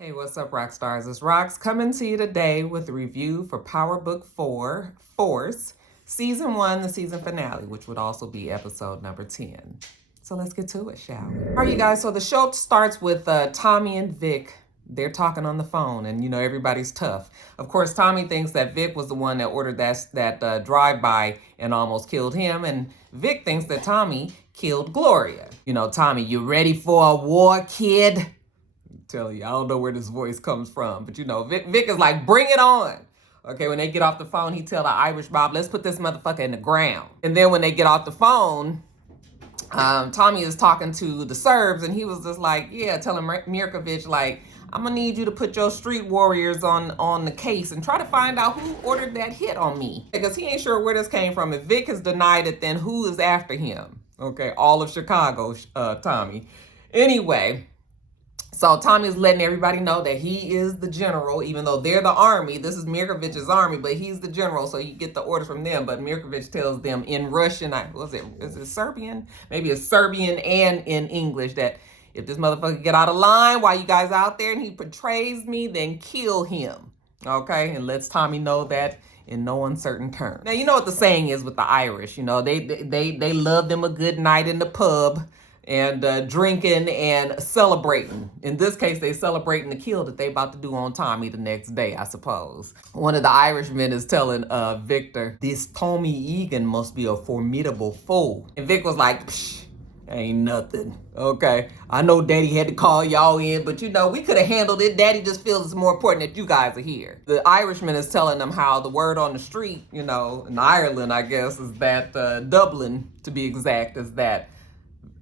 Hey, what's up, rock stars? It's Rox coming to you today with a review for Power Book 4, Force, Season 1, the season finale, which would also be episode number 10. So let's get to it, shall we? All right, you guys, so the show starts with Tommy and Vic. They're talking on the phone, and everybody's tough. Of course, Tommy thinks that Vic was the one that ordered that drive-by and almost killed him, and Vic thinks that Tommy killed Gloria. Tommy, you ready for a war, kid? Tell you, I don't know where this voice comes from, but Vic is like, bring it on. Okay, when they get off the phone, he tell the Irish Bob, let's put this motherfucker in the ground. And then when they get off the phone, Tommy is talking to the Serbs, and he was just like, yeah, telling Mirkovic, like, I'm gonna need you to put your street warriors on the case and try to find out who ordered that hit on me. Because he ain't sure where this came from. If Vic has denied it, then who is after him? Okay, all of Chicago, Tommy. Anyway, so Tommy's letting everybody know that he is the general, even though they're the army. This is Mirkovic's army, but he's the general, so you get the orders from them. But Mirkovic tells them in Russian, is it Serbian? Maybe it's Serbian and in English, that if this motherfucker get out of line while you guys out there and he betrays me, then kill him. Okay, and lets Tommy know that in no uncertain terms. Now, you know what the saying is with the Irish. They love them a good night in the pub and drinking and celebrating. In this case, they celebrating the kill that they about to do on Tommy the next day, I suppose. One of the Irishmen is telling Victor, this Tommy Egan must be a formidable foe. And Vic was like, psh, ain't nothing. Okay, I know Daddy had to call y'all in, but we could have handled it. Daddy just feels it's more important that you guys are here. The Irishman is telling them how the word on the street, in Ireland, I guess, is that Dublin, to be exact, is that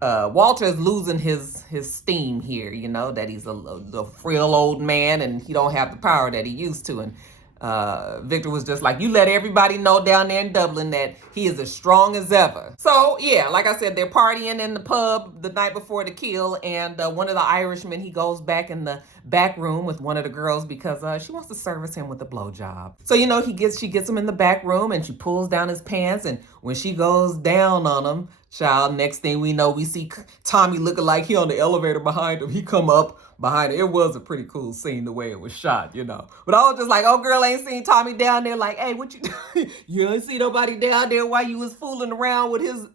Walter is losing his steam here, that he's a frail old man and he don't have the power that he used to. And Victor was just like, you let everybody know down there in Dublin that he is as strong as ever. So, yeah, like I said, they're partying in the pub the night before the kill, and one of the Irishmen, he goes back in the back room with one of the girls because she wants to service him with a blowjob. So, she gets him in the back room, and she pulls down his pants, and when she goes down on him, child, next thing we know, we see Tommy looking like he on the elevator behind him. He come up behind it. It was a pretty cool scene the way it was shot, But I was just like, oh, girl ain't seen Tommy down there like, hey, what you you ain't see nobody down there while you was fooling around with his...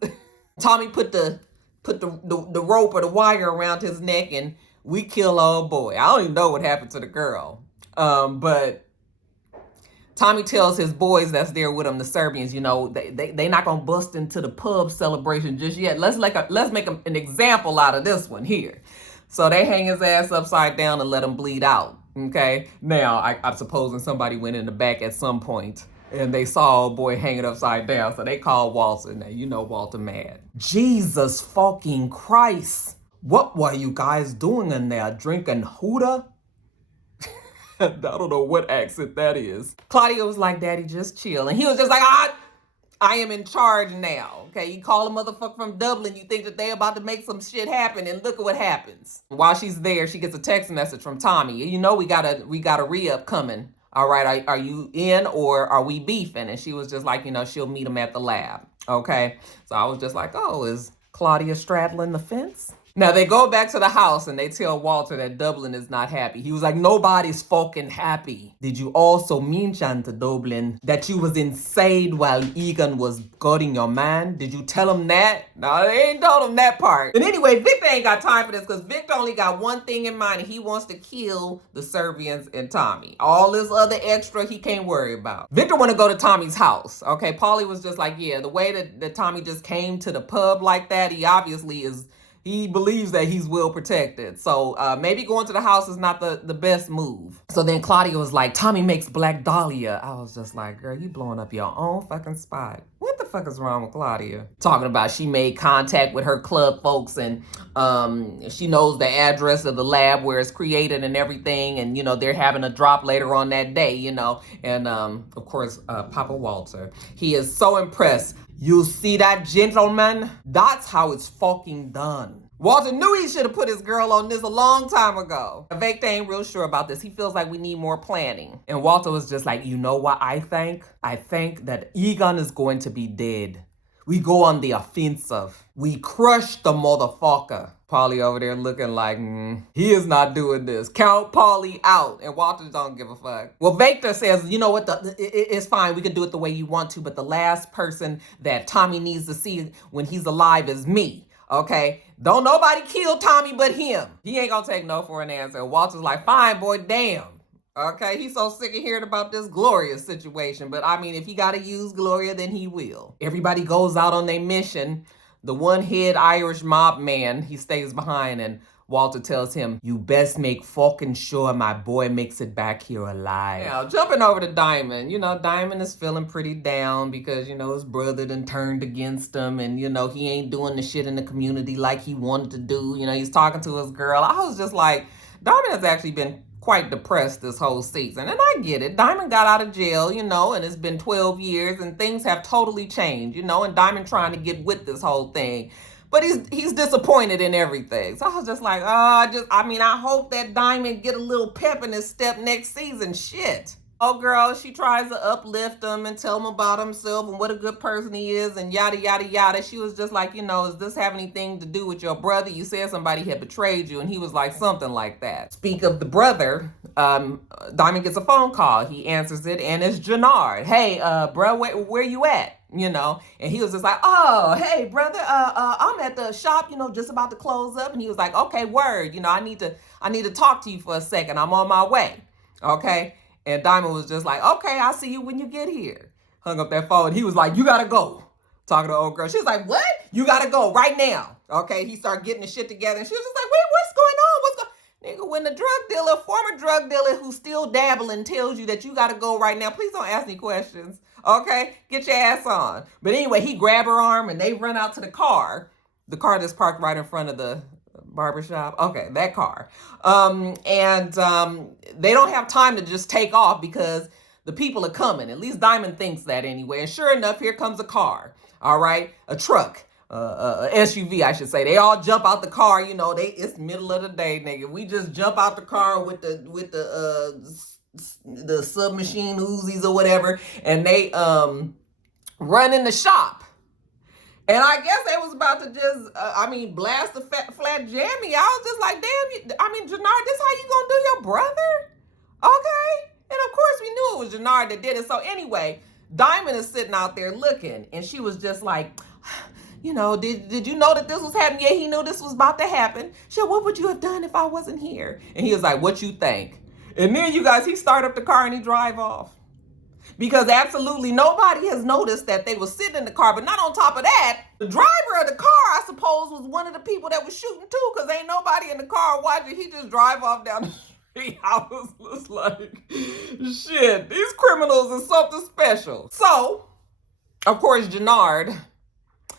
Tommy put the rope or the wire around his neck, and we kill old boy. I don't even know what happened to the girl. But Tommy tells his boys that's there with him, the Serbians, they not gonna bust into the pub celebration just yet. Let's make an example out of this one here. So they hang his ass upside down and let him bleed out. Okay. Now I'm supposing somebody went in the back at some point and they saw old boy hanging upside down, so they called Walter. Now Walter mad. Jesus fucking Christ! What were you guys doing in there? Drinking Huda? I don't know what accent that is. Claudia was like, Daddy, just chill. And he was just like, I am in charge now. Okay, you call a motherfucker from Dublin, you think that they about to make some shit happen, and look at what happens. While she's there, she gets a text message from Tommy. We got a re-up coming. All right, are you in or are we beefing? And she was just like, she'll meet him at the lab. Okay, so I was just like, oh, is Claudia straddling the fence? Now, they go back to the house and they tell Walter that Dublin is not happy. He was like, nobody's fucking happy. Did you also mention to Dublin that you was inside while Egan was gutting your man? Did you tell him that? No, they ain't told him that part. But anyway, Victor ain't got time for this because Victor only got one thing in mind, and he wants to kill the Serbians and Tommy. All this other extra he can't worry about. Victor want to go to Tommy's house. Okay, Paulie was just like, yeah, the way that Tommy just came to the pub like that, he obviously is... He believes that he's well protected. So maybe going to the house is not the best move. So then Claudia was like, Tommy makes Black Dahlia. I was just like, girl, you blowing up your own fucking spot. What the fuck is wrong with Claudia? Talking about she made contact with her club folks and she knows the address of the lab where it's created and everything. And, they're having a drop later on that day, And, of course, Papa Walter, he is so impressed. You see that, gentleman? That's how it's fucking done. Walter knew he should have put his girl on this a long time ago. Victor ain't real sure about this. He feels like we need more planning. And Walter was just like, you know what I think? I think that Egon is going to be dead. We go on the offensive. We crush the motherfucker. Paulie over there looking like, he is not doing this. Count Paulie out. And Walter don't give a fuck. Well, Victor says, you know what, it's fine. We can do it the way you want to, but the last person that Tommy needs to see when he's alive is me. Okay? Don't nobody kill Tommy but him. He ain't gonna take no for an answer. Walter's like, fine, boy, damn. Okay, he's so sick of hearing about this Gloria situation. But I mean, if he gotta use Gloria, then he will. Everybody goes out on their mission. The one-head Irish mob man, he stays behind, and Walter tells him, you best make fucking sure my boy makes it back here alive. Now, jumping over to Diamond. You know, Diamond is feeling pretty down because, you know, his brother done turned against him, and, you know, he ain't doing the shit in the community like he wanted to do. You know, he's talking to his girl. I was just like, Diamond has actually been quite depressed this whole season. And I get it. Diamond got out of jail, you know, and it's been 12 years and things have totally changed, you know, and Diamond trying to get with this whole thing. But he's disappointed in everything. So I was just like, I hope that Diamond get a little pep in his step next season. Shit. Oh, girl, she tries to uplift him and tell him about himself and what a good person he is and yada, yada, yada. She was just like, you know, does this have anything to do with your brother? You said somebody had betrayed you. And he was like, something like that. Speak of the brother, Diamond gets a phone call. He answers it, and it's Jannard. Hey, bro, where you at? You know, and he was just like, oh, hey, brother, I'm at the shop, you know, just about to close up. And he was like, okay, word, you know, I need to talk to you for a second. I'm on my way. Okay. And Diamond was just like, okay, I'll see you when you get here. Hung up that phone. He was like, you gotta go. Talking to the old girl. She was like, what? You gotta go right now. Okay. He started getting the shit together. And she was just like, wait, what's going on? Nigga, when the former drug dealer who's still dabbling tells you that you gotta go right now, please don't ask any questions. Okay? Get your ass on. But anyway, he grabbed her arm and they run out to the car. The car that's parked right in front of the barbershop. Okay, that car. They don't have time to just take off because the people are coming. At least Diamond thinks that anyway. And sure enough, here comes a car. All right, a truck, a SUV, I should say. They all jump out the car. You know, it's middle of the day, nigga. We just jump out the car with the submachine Uzis or whatever, and they run in the shop. And I guess they was about to just, blast the flat jammy. I was just like, damn, Jannard, this how you gonna do your brother? Okay. And of course we knew it was Jannard that did it. So anyway, Diamond is sitting out there looking, and she was just like, you know, did you know that this was happening? Yeah, he knew this was about to happen. She said, what would you have done if I wasn't here? And he was like, what you think? And then you guys, he started up the car and he drive off. Because absolutely nobody has noticed that they were sitting in the car. But not on top of that, the driver of the car, I suppose, was one of the people that was shooting too. Because ain't nobody in the car watching. He just drive off down the street. I was just like, shit, these criminals are something special. So, of course, Jannard,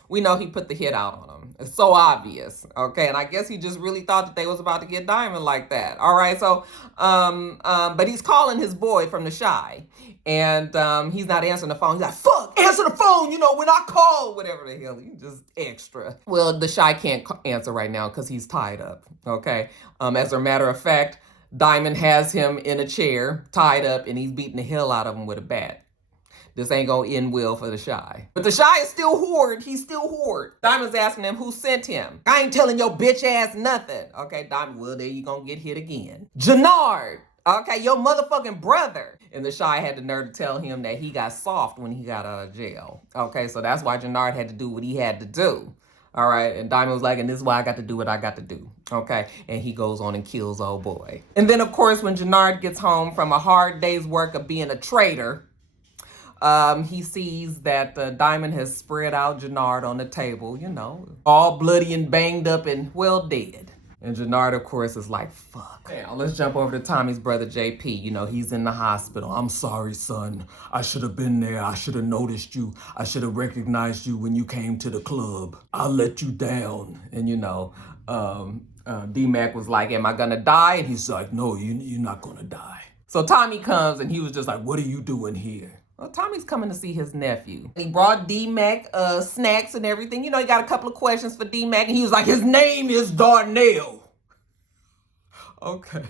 we know he put the hit out on him. It's so obvious, okay? And I guess he just really thought that they was about to get Diamond like that. All right, so, but he's calling his boy from the Shy. And he's not answering the phone. He's like, fuck, answer the phone, you know, when I call, whatever the hell. He's just extra. Well, the Shy can't answer right now because he's tied up, okay? As a matter of fact, Diamond has him in a chair, tied up, and he's beating the hell out of him with a bat. This ain't gonna end well for the Shy. But the Shy is still Horde. He's still Horde. Diamond's asking him who sent him. I ain't telling your bitch ass nothing. Okay, Diamond, well, there you gonna get hit again. Jannard, okay, your motherfucking brother. And the Shy had the nerve to tell him that he got soft when he got out of jail. Okay, so that's why Jannard had to do what he had to do. All right, and Diamond was like, and this is why I got to do what I got to do. Okay, and he goes on and kills old boy. And then, of course, when Jannard gets home from a hard day's work of being a traitor, he sees that Diamond has spread out Jannard on the table, you know, all bloody and banged up and well dead. And Jannard, of course, is like, fuck. Now, let's jump over to Tommy's brother, JP. You know, he's in the hospital. I'm sorry, son. I should have been there. I should have noticed you. I should have recognized you when you came to the club. I let you down. And, you know, D-Mac was like, am I going to die? And he's like, no, you're not going to die. So Tommy comes and he was just like, what are you doing here? Well, Tommy's coming to see his nephew. He brought D-Mac snacks and everything. You know, he got a couple of questions for D-Mac, and he was like, his name is Darnell. Okay.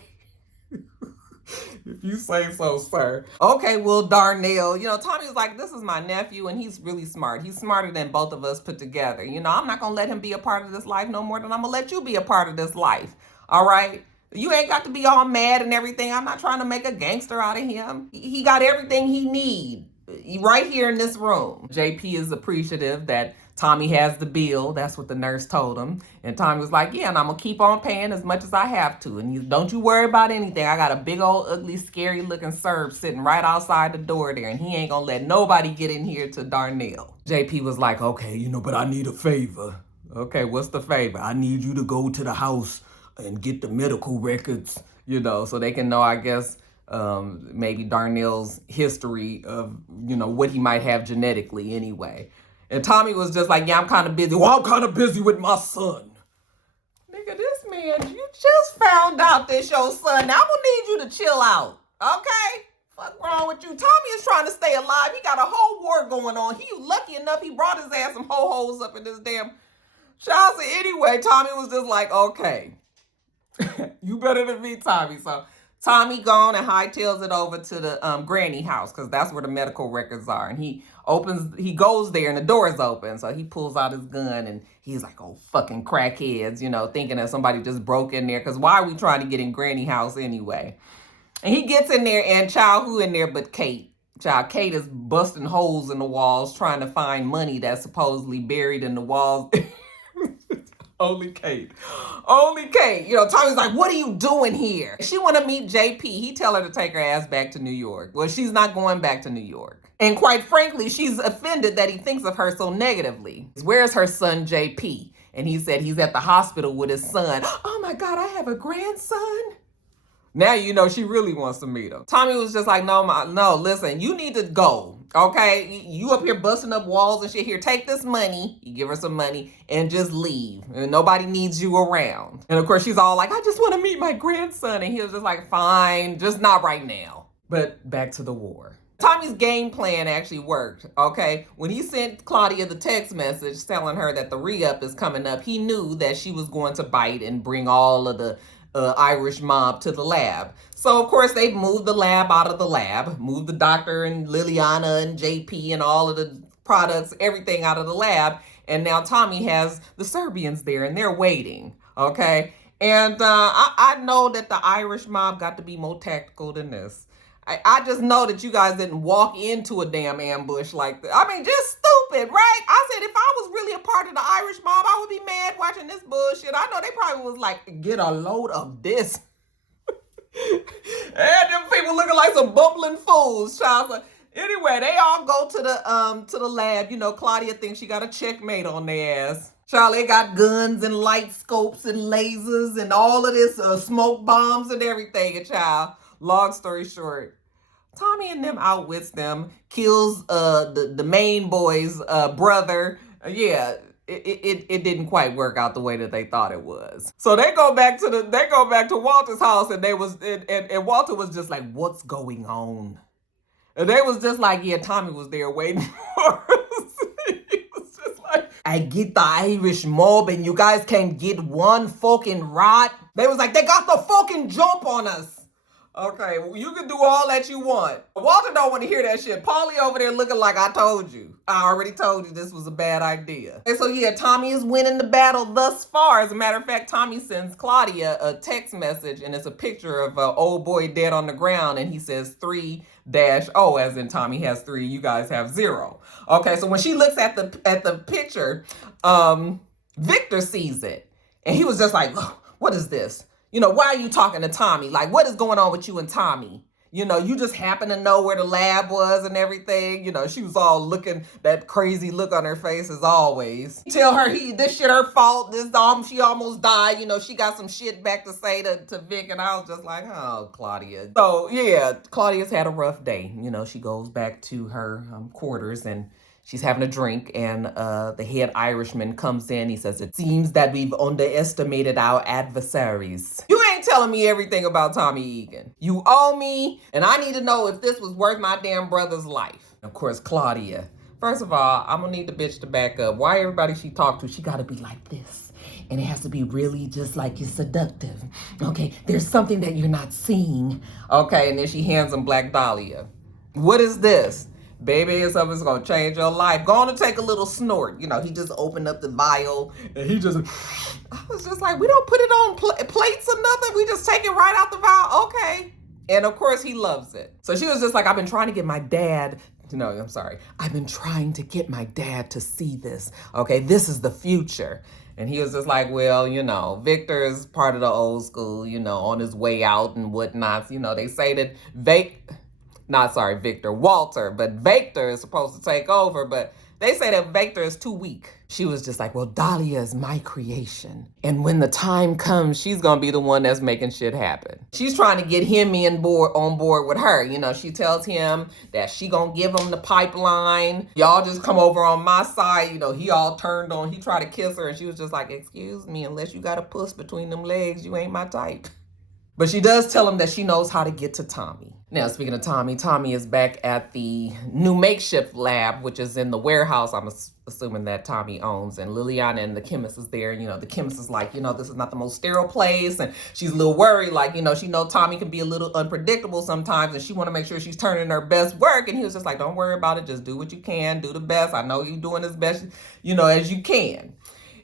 If you say so, sir. Okay, well, Darnell, Tommy was like, this is my nephew, and he's really smart. He's smarter than both of us put together. I'm not going to let him be a part of this life no more than I'm going to let you be a part of this life. All right? You ain't got to be all mad and everything. I'm not trying to make a gangster out of him. He got everything he needs right here in this room. JP is appreciative that Tommy has the bill. That's what the nurse told him. And Tommy was like, yeah, and I'm going to keep on paying as much as I have to. And don't you worry about anything. I got a big old ugly scary looking Serb sitting right outside the door there. And he ain't going to let nobody get in here to Darnell. JP was like, okay, but I need a favor. Okay, what's the favor? I need you to go to the house and get the medical records, so they can know, I guess, maybe Darnell's history of, what he might have genetically anyway. And Tommy was just like, yeah, I'm kind of busy. Well, I'm kind of busy with my son. Nigga, this man, you just found out this your son. Now I'm going to need you to chill out, okay? What's wrong with you? Tommy is trying to stay alive. He got a whole war going on. He lucky enough he brought his ass some ho-hos up in this damn child. So anyway, Tommy was just like, okay, you better than me, Tommy. So Tommy gone and hightails it over to the granny house because that's where the medical records are. And he goes there and the door is open. So he pulls out his gun and he's like, oh, fucking crackheads, thinking that somebody just broke in there. Because why are we trying to get in granny house anyway? And he gets in there and child, who in there but Kate? Child, Kate is busting holes in the walls trying to find money that's supposedly buried in the walls. Only Kate. Tommy's like, what are you doing here? She want to meet JP. He tell her to take her ass back to New York. Well, she's not going back to New York. And quite frankly, she's offended that he thinks of her so negatively. Where's her son, JP? And he said he's at the hospital with his son. Oh my God, I have a grandson? Now she really wants to meet him. Tommy was just like, no, listen, you need to go. Okay, you up here busting up walls and shit. Here, take this money. You give her some money and just leave. And nobody needs you around. And of course, she's all like, I just want to meet my grandson. And he was just like, fine, just not right now. But back to the war. Tommy's game plan actually worked, okay? When he sent Claudia the text message telling her that the re-up is coming up, he knew that she was going to bite and bring all of the Irish mob to the lab. So, of course, they moved the lab out of the lab, moved the doctor and Liliana and JP and all of the products, everything out of the lab. And now Tommy has the Serbians there and they're waiting, okay? And I know that the Irish mob got to be more tactical than this. I just know that you guys didn't walk into a damn ambush like that. I mean, just stupid, right? I said if I was really a part of the Irish mob, I would be mad watching this bullshit. I know they probably was like, get a load of this. And them people looking like some bumbling fools, child. Anyway, they all go to the lab. Claudia thinks she got a checkmate on their ass. Child, they got guns and light scopes and lasers and all of this smoke bombs and everything, and child. Long story short, Tommy and them outwits them, kills the main boy's brother. It didn't quite work out the way that they thought it was. So they go back to Walter's house, and Walter was just like, what's going on? And they was just like, yeah, Tommy was there waiting for us. He was just like, I get the Irish mob and you guys can't get one fucking rat. They was like, they got the fucking jump on us. Okay, well, you can do all that you want. Walter don't want to hear that shit. Paulie over there looking like I told you. I already told you this was a bad idea. And so yeah, Tommy is winning the battle thus far. As a matter of fact, Tommy sends Claudia a text message and it's a picture of an old boy dead on the ground and he says 3-0, as in Tommy has 3, you guys have 0. Okay, so when she looks at the picture, Victor sees it and he was just like, what is this? Why are you talking to Tommy? Like, what is going on with you and Tommy? You just happen to know where the lab was and everything. She was all looking, that crazy look on her face as always. Tell her this shit her fault. She almost died. She got some shit back to say to Vic. And I was just like, oh, Claudia. So yeah, Claudia's had a rough day. She goes back to her quarters and she's having a drink, and the head Irishman comes in. He says, it seems that we've underestimated our adversaries. You ain't telling me everything about Tommy Egan. You owe me, and I need to know if this was worth my damn brother's life. Of course, Claudia. First of all, I'm going to need the bitch to back up. Why everybody she talked to, she got to be like this. And it has to be really just like it's seductive. Okay, there's something that you're not seeing. Okay, and then she hands him Black Dahlia. What is this? Baby, it's something that's gonna change your life. Go on and take a little snort. You know, he just opened up the vial and he just, I was just like, we don't put it on plates or nothing. We just take it right out the vial. Okay. And of course he loves it. So she was just like, I've been trying to get my dad, I've been trying to get my dad to see this. Okay, this is the future. And he was just like, well, Victor is part of the old school, on his way out and whatnot. They say that Walter, but Victor is supposed to take over, but they say that Victor is too weak. She was just like, well, Dahlia is my creation. And when the time comes, she's going to be the one that's making shit happen. She's trying to get him on board with her. She tells him that she going to give him the pipeline. Y'all just come over on my side. He all turned on. He tried to kiss her and she was just like, excuse me, unless you got a puss between them legs, you ain't my type. But she does tell him that she knows how to get to Tommy. Now, speaking of Tommy, Tommy is back at the new makeshift lab, which is in the warehouse I'm assuming that Tommy owns. And Liliana and the chemist is there. The chemist is like, this is not the most sterile place. And she's a little worried, like, she knows Tommy can be a little unpredictable sometimes. And she want to make sure she's turning her best work. And he was just like, don't worry about it. Just do what you can. Do the best. I know you're doing as best, as you can.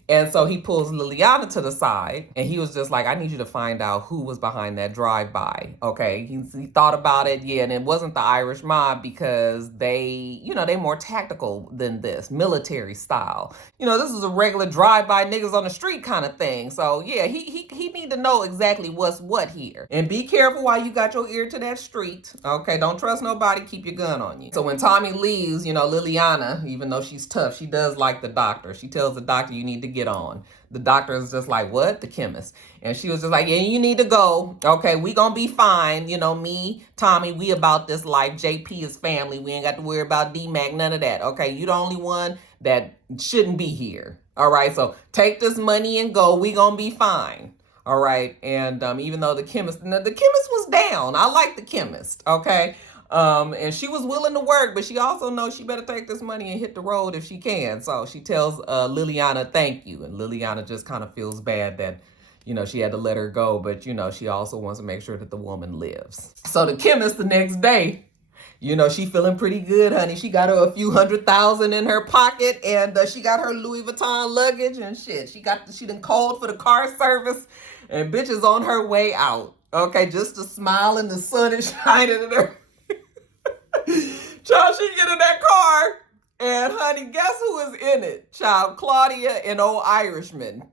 And so he pulls Liliana to the side and he was just like, I need you to find out who was behind that drive-by. Okay. He thought about it. Yeah. And it wasn't the Irish mob because they more tactical than this, military style. This is a regular drive-by niggas on the street kind of thing. So yeah, he need to know exactly what's what here. And be careful while you got your ear to that street. Okay. Don't trust nobody. Keep your gun on you. So when Tommy leaves, Liliana, even though she's tough, she does like the doctor. She tells the doctor, you need to get on. The doctor is just like, what? The chemist. And she was just like, yeah, you need to go. Okay, we gonna be fine. Me, Tommy, we about this life. JP is family. We ain't got to worry about D-Mac, none of that. Okay, you the only one that shouldn't be here. All right, so take this money and go. We gonna be fine. All right, and even though the chemist was down. I like the chemist, okay? And she was willing to work, but she also knows she better take this money and hit the road if she can. So she tells Liliana, thank you. And Liliana just kind of feels bad that, she had to let her go. But, she also wants to make sure that the woman lives. So the chemist the next day, she feeling pretty good, honey. She got her a few $100,000 in her pocket and she got her Louis Vuitton luggage and shit. She done called for the car service and bitch is on her way out. Okay, just a smile and the sun is shining in her. Child, she get in that car, and honey, guess who is in it? Child, Claudia and old Irishman,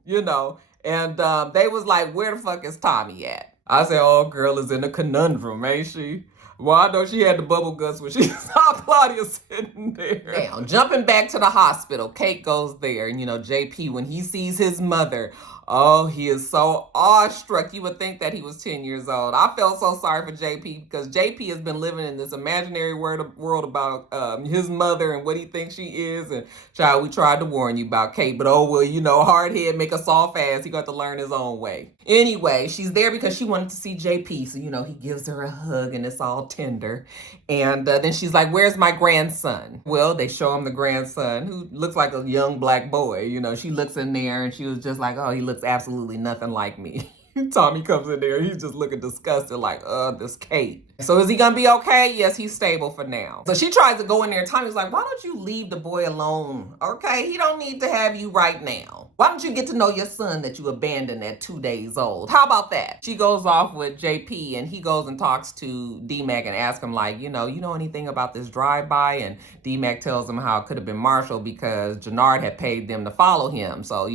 And they was like, where the fuck is Tommy at? I said, oh, girl is in a conundrum, ain't she? Well, I know she had the bubble guts when she saw Claudia sitting there. Now, jumping back to the hospital, Kate goes there, and JP, when he sees his mother, oh, he is so awestruck. You would think that he was 10 years old. I felt so sorry for JP because JP has been living in this imaginary world about his mother and what he thinks she is. And child, we tried to warn you about Kate, but oh, well, hard head, make a soft ass. He got to learn his own way. Anyway, she's there because she wanted to see JP. So, he gives her a hug and it's all tender. And then she's like, where's my grandson? Well, they show him the grandson who looks like a young black boy. She looks in there and she was just like, oh, he looks absolutely nothing like me. Tommy comes in there, he's just looking disgusted like, this Kate. So is he gonna be okay? Yes, he's stable for now. So she tries to go in there and Tommy's like, why don't you leave the boy alone? Okay, he don't need to have you right now. Why don't you get to know your son that you abandoned at 2 days old? How about that? She goes off with JP and he goes and talks to D-Mac and asks him like, you know anything about this drive-by? And D-Mac tells him how it could have been Marshall because Jannard had paid them to follow him. So,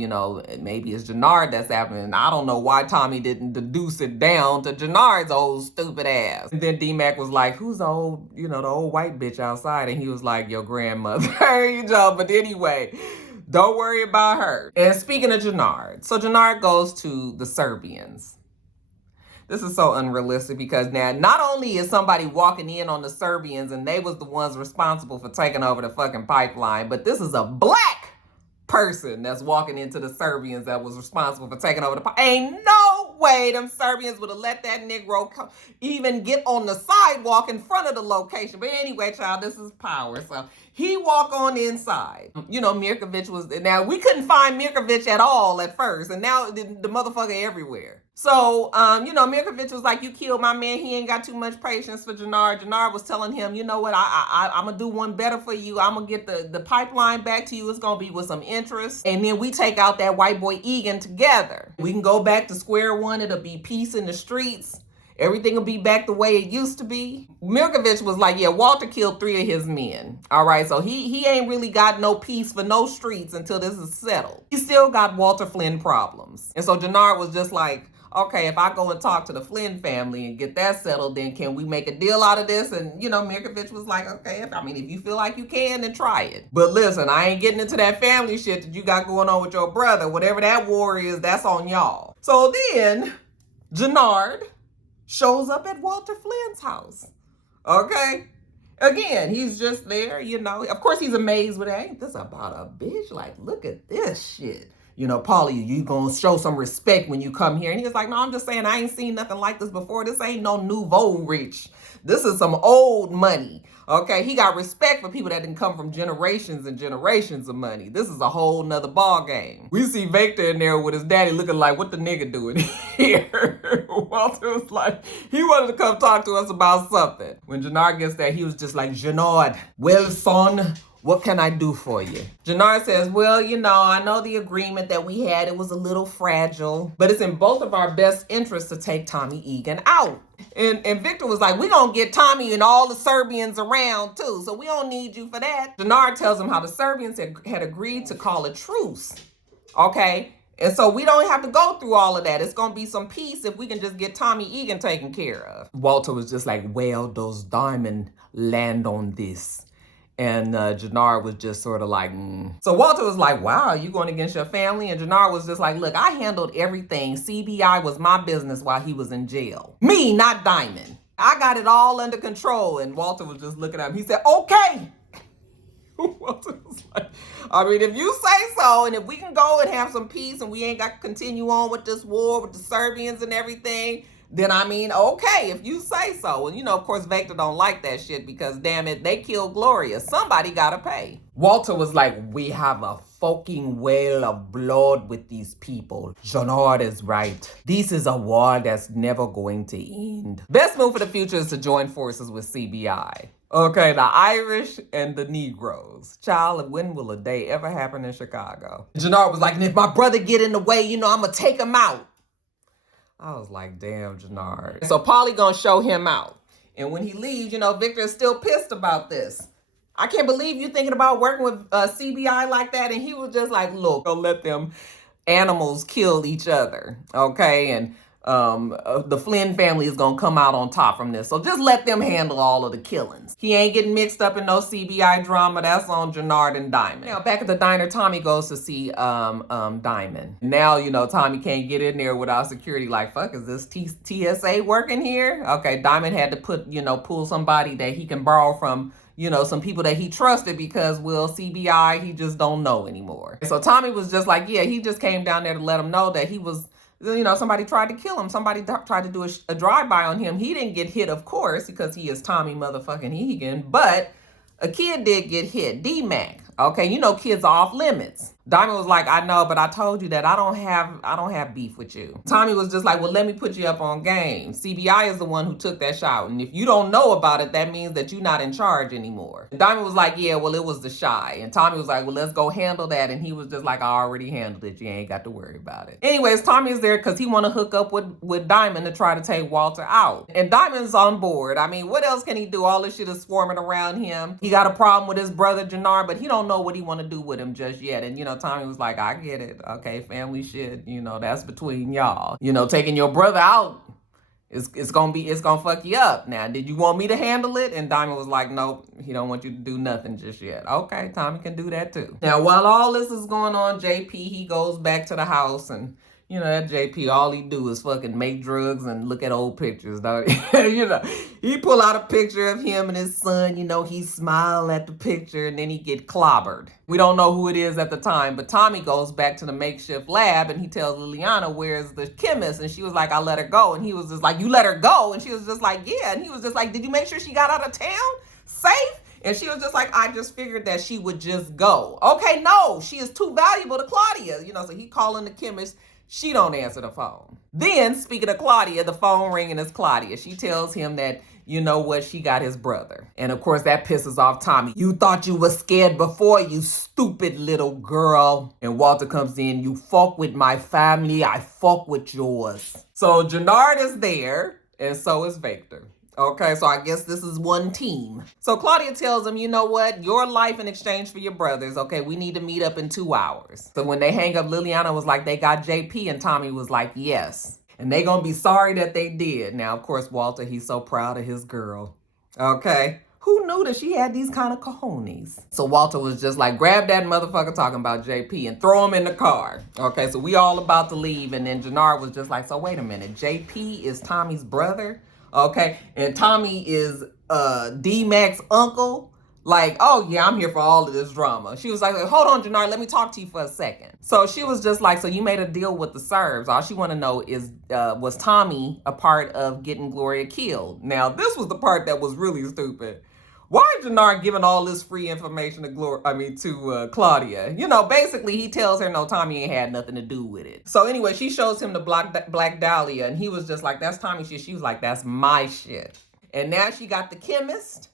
maybe it's Jannard that's happening. And I don't know why Tommy didn't deduce it down to Jannard's old stupid ass. And then D-Mac was like, who's the old, the old white bitch outside? And he was like, your grandmother, But anyway, don't worry about her. And speaking of Jannard, so Jannard goes to the Serbians. This is so unrealistic because now not only is somebody walking in on the Serbians and they was the ones responsible for taking over the fucking pipeline, but this is a black person that's walking into the Serbians that was responsible for taking over the pipeline. Ain't no way them Serbians would have let that Negro even get on the sidewalk in front of the location. But anyway, child, this is power. So he walk on inside. You know, Mirkovic was, now we couldn't find Mirkovic at all at first. And now the motherfucker everywhere. So, you know, Mirkovic was like, you killed my man. He ain't got too much patience for Janard. Janard was telling him, you know what, I'm going to do one better for you. I'm going to get the pipeline back to you. It's going to be with some interest. And then we take out that white boy Egan together. We can go back to square one. It'll be peace in the streets. Everything will be back the way it used to be. Mirkovic was like, yeah, Walter killed 3 of his men. All right, so he ain't really got no peace for no streets until this is settled. He still got Walter Flynn problems. And so Janard was just like, okay, if I go and talk to the Flynn family and get that settled, then can we make a deal out of this? And, you know, Mirkovic was like, okay, if you feel like you can, then try it. But listen, I ain't getting into that family shit that you got going on with your brother. Whatever that war is, that's on y'all. So then Janard shows up at Walter Flynn's house. Okay? Again, he's just there, you know. Of course, he's amazed with, ain't this about a bitch? Like, look at this shit. You know, Paulie, you gonna show some respect when you come here. And he was like, no, I'm just saying I ain't seen nothing like this before. This ain't no nouveau rich. This is some old money. Okay, he got respect for people that didn't come from generations and generations of money. This is a whole nother ball game. We see Victor in there with his daddy looking like, what the nigga doing here? Walter was like, he wanted to come talk to us about something. When Janard gets there, he was just like, Janard, well, son, what can I do for you? Janard says, well, you know, I know the agreement that we had, it was a little fragile, but it's in both of our best interests to take Tommy Egan out. And Victor was like, we're going to get Tommy and all the Serbians around too, so we don't need you for that. Janard tells him how the Serbians had agreed to call a truce, okay? And so we don't have to go through all of that. It's going to be some peace if we can just get Tommy Egan taken care of. Walter was just like, well, those diamonds land on this. And Janard was just sort of like, So Walter was like, wow, you going against your family? And Janard was just like, look, I handled everything. CBI was my business while he was in jail. Me, not Diamond. I got it all under control. And Walter was just looking at him. He said, okay. Walter was like, I mean, if you say so, and if we can go and have some peace and we ain't got to continue on with this war with the Serbians and everything, then I mean, okay, if you say so. And you know, of course, Victor don't like that shit because damn it, they killed Gloria. Somebody gotta pay. Walter was like, we have a fucking whale of blood with these people. Janard is right. This is a war that's never going to end. Best move for the future is to join forces with CBI. Okay, the Irish and the Negroes. Child, when will a day ever happen in Chicago? Janard was like, and if my brother get in the way, you know, I'm gonna take him out. I was like, damn, Janard. So Paulie gonna show him out. And when he leaves, you know, Victor is still pissed about this. I can't believe you thinking about working with CBI like that. And he was just like, look, don't let them animals kill each other, okay? And the Flynn family is gonna come out on top from this. So just let them handle all of the killings. He ain't getting mixed up in no CBI drama. That's on Janard and Diamond. Now back at the diner, Tommy goes to see Diamond. Now, you know, Tommy can't get in there without security. Like, fuck, is this TSA working here? Okay, Diamond had to pull somebody that he can borrow from, you know, some people that he trusted because, well, CBI, he just don't know anymore. So Tommy was just like, yeah, he just came down there to let him know that he was, you know, somebody tried to kill him. Somebody tried to do a drive-by on him. He didn't get hit, of course, because he is Tommy motherfucking Egan, but a kid did get hit, D-Mac. Okay, you know kids are off limits. Diamond was like, I know, but I told you that I don't have beef with you. Tommy was just like, well, let me put you up on game. CBI is the one who took that shot. And if you don't know about it, that means that you're not in charge anymore. And Diamond was like, yeah, well, it was the shy. And Tommy was like, well, let's go handle that. And he was just like, I already handled it. You ain't got to worry about it. Anyways, Tommy is there because he want to hook up with Diamond to try to take Walter out. And Diamond's on board. I mean, what else can he do? All this shit is swarming around him. He got a problem with his brother, Janard, but he don't know what he want to do with him just yet. And, you know, Tommy was like, I get it. Okay, family shit, you know, that's between y'all. You know, taking your brother out, it's gonna fuck you up. Now, did you want me to handle it? And Diamond was like, nope, he don't want you to do nothing just yet. Okay, Tommy can do that too. Now, while all this is going on, JP, he goes back to the house and, You know, that JP, all he do is fucking make drugs and look at old pictures, dog. You know, he pull out a picture of him and his son, you know, he smile at the picture and then he get clobbered. We don't know who it is at the time, but Tommy goes back to the makeshift lab and he tells Liliana, where's the chemist? And she was like, I let her go. And he was just like, you let her go? And she was just like, yeah. And he was just like, did you make sure she got out of town safe? And she was just like, I just figured that she would just go. Okay, no, she is too valuable to Claudia. You know, so he calling the chemist. She don't answer the phone. Then, speaking of Claudia, the phone ringing is Claudia. She tells him that, you know what, she got his brother. And of course, that pisses off Tommy. You thought you were scared before, you stupid little girl. And Walter comes in, you fuck with my family, I fuck with yours. So Jannard is there, and so is Victor. Okay, so I guess this is one team. So Claudia tells him, you know what? Your life in exchange for your brother's. Okay, we need to meet up in 2 hours. So when they hang up, Liliana was like, they got JP, and Tommy was like, yes. And they gonna be sorry that they did. Now, of course, Walter, he's so proud of his girl. Okay. Who knew that she had these kind of cojones? So Walter was just like, grab that motherfucker talking about JP and throw him in the car. Okay, so we all about to leave. And then Jannard was just like, so wait a minute. JP is Tommy's brother? Okay, and Tommy is D-Mac's uncle. Like, oh yeah, I'm here for all of this drama. She was like, hold on, Jannard, let me talk to you for a second. So she was just like, so you made a deal with the Serbs. All she want to know is, was Tommy a part of getting Gloria killed? Now, this was the part that was really stupid. Why is Jannard giving all this free information to Claudia? You know, basically he tells her no, Tommy ain't had nothing to do with it. So anyway, she shows him the Black Dahlia and he was just like, that's Tommy's shit. She was like, that's my shit. And now she got the chemist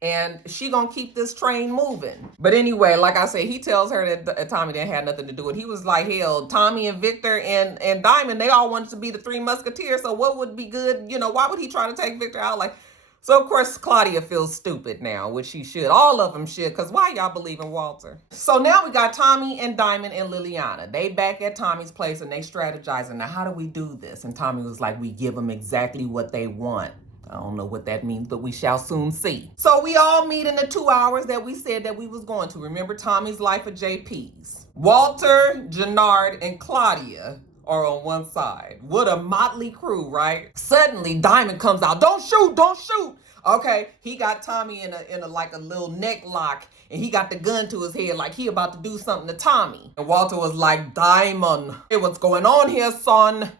and she gonna keep this train moving. But anyway, like I said, he tells her that Tommy didn't have nothing to do with it. He was like, hell, Tommy and Victor and Diamond, they all wanted to be the Three Musketeers. So what would be good? You know, why would he try to take Victor out? Like, so, of course, Claudia feels stupid now, which she should. All of them should, because why y'all believe in Walter? So now we got Tommy and Diamond and Liliana. They back at Tommy's place and they strategizing. Now, how do we do this? And Tommy was like, we give them exactly what they want. I don't know what that means, but we shall soon see. So we all meet in the 2 hours that we said that we was going to. Remember Tommy's life of JP's. Walter, Jannard, and Claudia are on one side. What a motley crew, right? Suddenly, Diamond comes out. Don't shoot, don't shoot. Okay, he got Tommy in a like a little neck lock, and he got the gun to his head like he about to do something to Tommy. And Walter was like, Diamond, hey, what's going on here, son?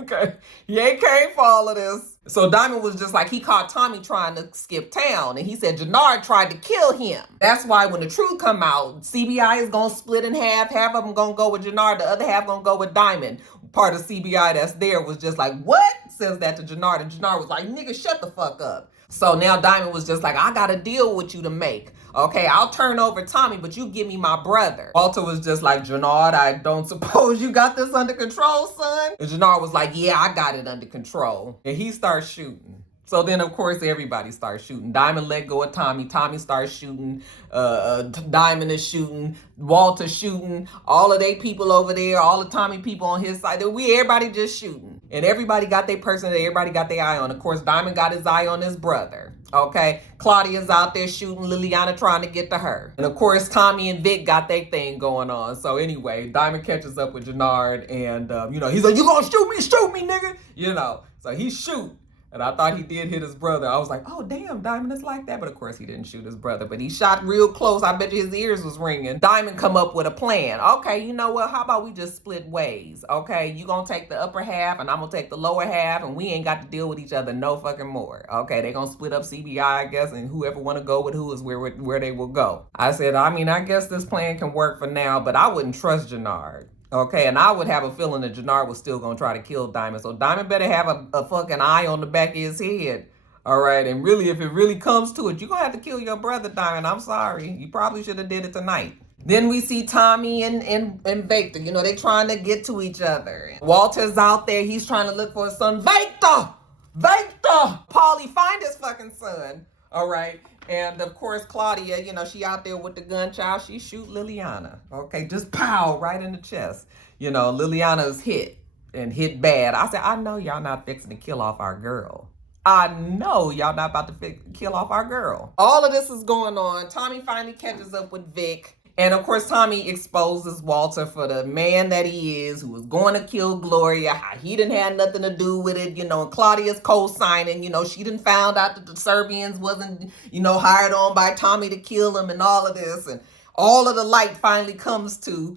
Okay, he ain't came for all of this. So Diamond was just like, he caught Tommy trying to skip town, and he said Jannard tried to kill him. That's why when the truth come out, CBI is gonna split in half. Half of them gonna go with Jannard, the other half gonna go with Diamond. Part of CBI that's there was just like, what? Says that to Jannard, and Jannard was like, nigga, shut the fuck up. So now Diamond was just like, I got a deal with you to make. Okay, I'll turn over Tommy, but you give me my brother. Walter was just like, Jannard, I don't suppose you got this under control, son? And Jannard was like, yeah, I got it under control. And he starts shooting. So then, of course, everybody starts shooting. Diamond let go of Tommy. Tommy starts shooting. Diamond is shooting. Walter shooting. All of they people over there. All the Tommy people on his side. Everybody just shooting. And everybody got their person that everybody got their eye on. Of course, Diamond got his eye on his brother. Okay, Claudia's out there shooting. Liliana trying to get to her. And of course, Tommy and Vic got their thing going on. So anyway, Diamond catches up with Jannard. And, he's like, you gonna shoot me, nigga? You know, so he shoot. And I thought he did hit his brother. I was like, oh, damn, Diamond is like that. But of course, he didn't shoot his brother. But he shot real close. I bet you his ears was ringing. Diamond come up with a plan. Okay, you know what? How about we just split ways? Okay, you gonna take the upper half and I'm gonna take the lower half. And we ain't got to deal with each other no fucking more. Okay, they gonna split up CBI, I guess. And whoever want to go with who is where they will go. I said, I guess this plan can work for now. But I wouldn't trust Jannard. Okay, and I would have a feeling that Jannard was still going to try to kill Diamond. So Diamond better have a fucking eye on the back of his head. All right, and really, if it really comes to it, you're going to have to kill your brother, Diamond. I'm sorry. You probably should have did it tonight. Then we see Tommy and Victor. You know, they trying to get to each other. Walter's out there. He's trying to look for his son. Victor! Paulie, find his fucking son. All right. And of course, Claudia, you know, she out there with the gun child. She shoot Liliana. Okay, just pow, right in the chest. You know, Liliana's hit and hit bad. I said, I know y'all not fixing to kill off our girl. I know y'all not about to kill off our girl. All of this is going on. Tommy finally catches up with Vic. And of course, Tommy exposes Walter for the man that he is, who was going to kill Gloria, how he didn't have nothing to do with it, and Claudia's co-signing, she didn't found out that the Serbians wasn't, hired on by Tommy to kill him and all of this. And all of the light finally comes to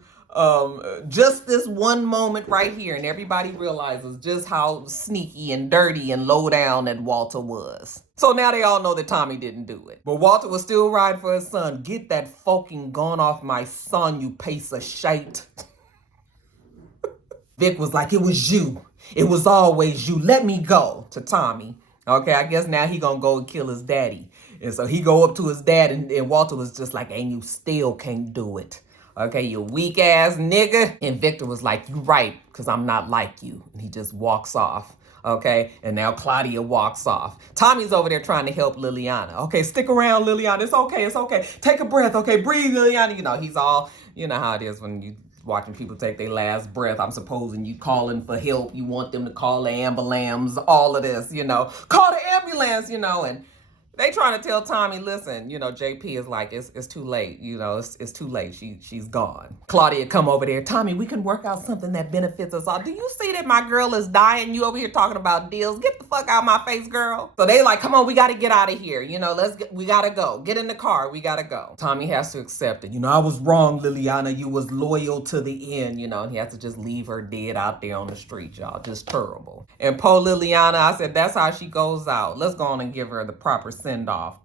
just this one moment right here, and everybody realizes just how sneaky and dirty and low down that Walter was. So now they all know that Tommy didn't do it. But Walter was still riding for his son. Get that fucking gun off my son, you piece of shite. Vic was like, it was you. It was always you. Let me go, to Tommy. Okay, I guess now he gonna go and kill his daddy. And so he go up to his dad, and Walter was just like, and you still can't do it. Okay, you weak ass nigga. And Victor was like, you right, because I'm not like you. And he just walks off. Okay, and now Claudia walks off. Tommy's over there trying to help Liliana. Okay, stick around, Liliana. It's okay. Take a breath. Okay, breathe, Liliana. He's all, you know how it is when you watching people take their last breath. I'm supposing you calling for help. You want them to call the ambulance, all of this, Call the ambulance, and they trying to tell Tommy, listen, JP is like, it's too late. It's too late. She's gone. Claudia come over there. Tommy, we can work out something that benefits us all. Do you see that my girl is dying? You over here talking about deals. Get the fuck out of my face, girl. So they like, come on, we got to get out of here. We got to go. Get in the car. We got to go. Tommy has to accept it. I was wrong, Liliana. You was loyal to the end, and he has to just leave her dead out there on the street, y'all. Just terrible. And poor Liliana, I said, that's how she goes out. Let's go on and give her the proper send off.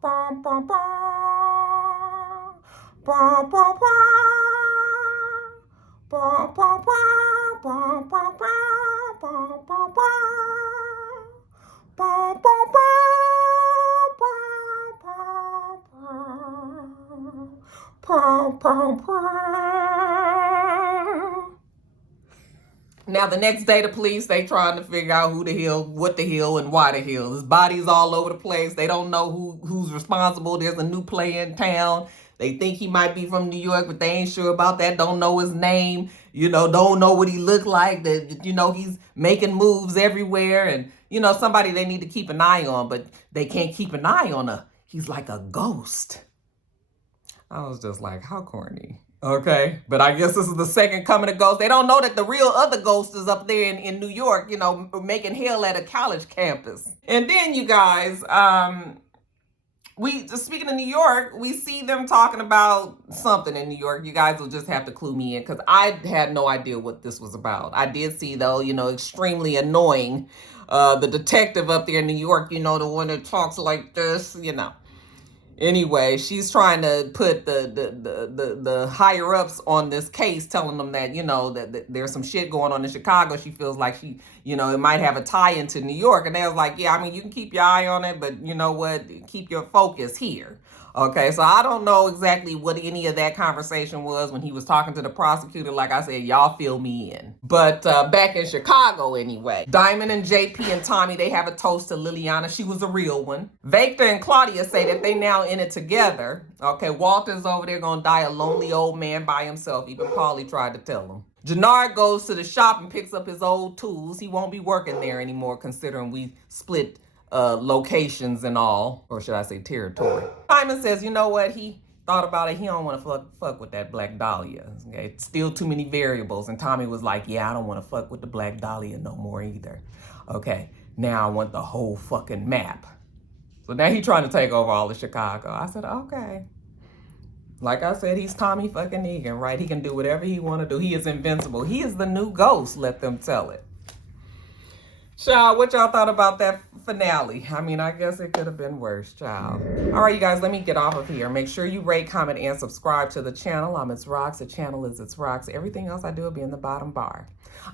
Now, the next day, the police, they trying to figure out who the hell, what the hell, and why the hell. His body's all over the place. They don't know who's responsible. There's a new player in town. They think he might be from New York, but they ain't sure about that. Don't know his name. Don't know what he looked like. He's making moves everywhere. And, somebody they need to keep an eye on, but they can't keep an eye on he's like a ghost. I was just like, how corny. Okay, but I guess this is the second coming of Ghost. They don't know that the real other Ghost is up there in New York, making hell at a college campus. And then, you guys, speaking of New York, we see them talking about something in New York. You guys will just have to clue me in, because I had no idea what this was about. I did see, though, extremely annoying, the detective up there in New York, the one that talks like this, Anyway, she's trying to put the higher ups on this case, telling them that, that there's some shit going on in Chicago. She feels like it might have a tie into New York. And they was like, yeah, you can keep your eye on it, but you know what? Keep your focus here. Okay, so I don't know exactly what any of that conversation was when he was talking to the prosecutor. Like I said, y'all fill me in. But back in Chicago anyway, Diamond and JP and Tommy, they have a toast to Liliana. She was a real one. Victor and Claudia say that they now in it together. Okay, Walter's over there gonna die a lonely old man by himself. Even Paulie tried to tell him. Jannard goes to the shop and picks up his old tools. He won't be working there anymore, considering we split locations and all, or should I say territory. Simon says, you know what, he thought about it. He don't want to fuck with that Black Dahlia. Okay, still too many variables. And Tommy was like, yeah, I don't want to fuck with the Black Dahlia no more either. Okay, now I want the whole fucking map. So now he's trying to take over all of Chicago. I said, okay. Like I said, he's Tommy fucking Egan, right? He can do whatever he want to do. He is invincible. He is the new Ghost, let them tell it. Child, what y'all thought about that finale? I guess it could have been worse, child. All right, you guys, let me get off of here. Make sure you rate, comment, and subscribe to the channel. I'm itsrox. The channel is itsrox. Everything else I do will be in the bottom bar.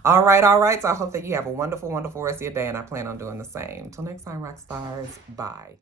All right. So I hope that you have a wonderful, wonderful rest of your day, and I plan on doing the same. Till next time, rock stars. Bye.